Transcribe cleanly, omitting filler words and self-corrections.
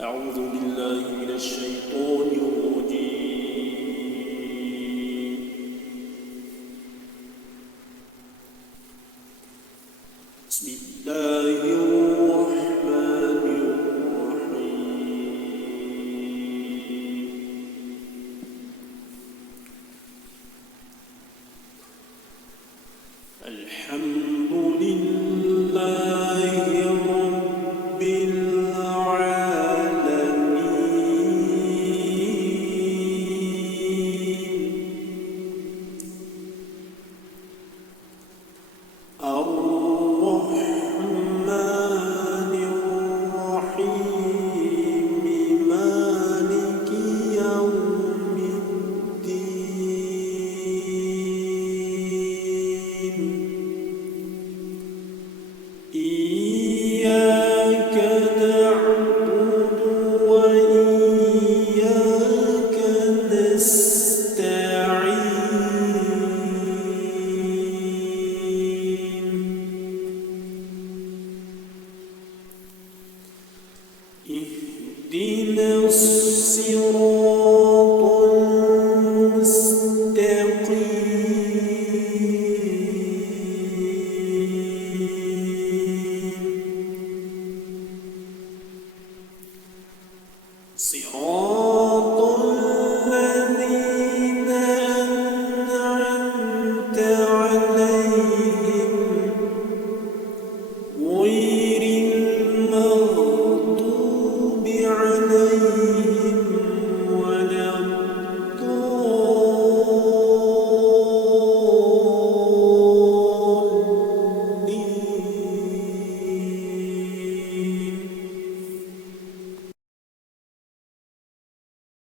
أعوذ بالله من الشيطان الرجيم. بسم الله الرحمن الرحيم. الحمد لله رب الرحمن الرحيم مالك يوم الدين. إياك نعبد وإياك نستعين. اهدنا الصراط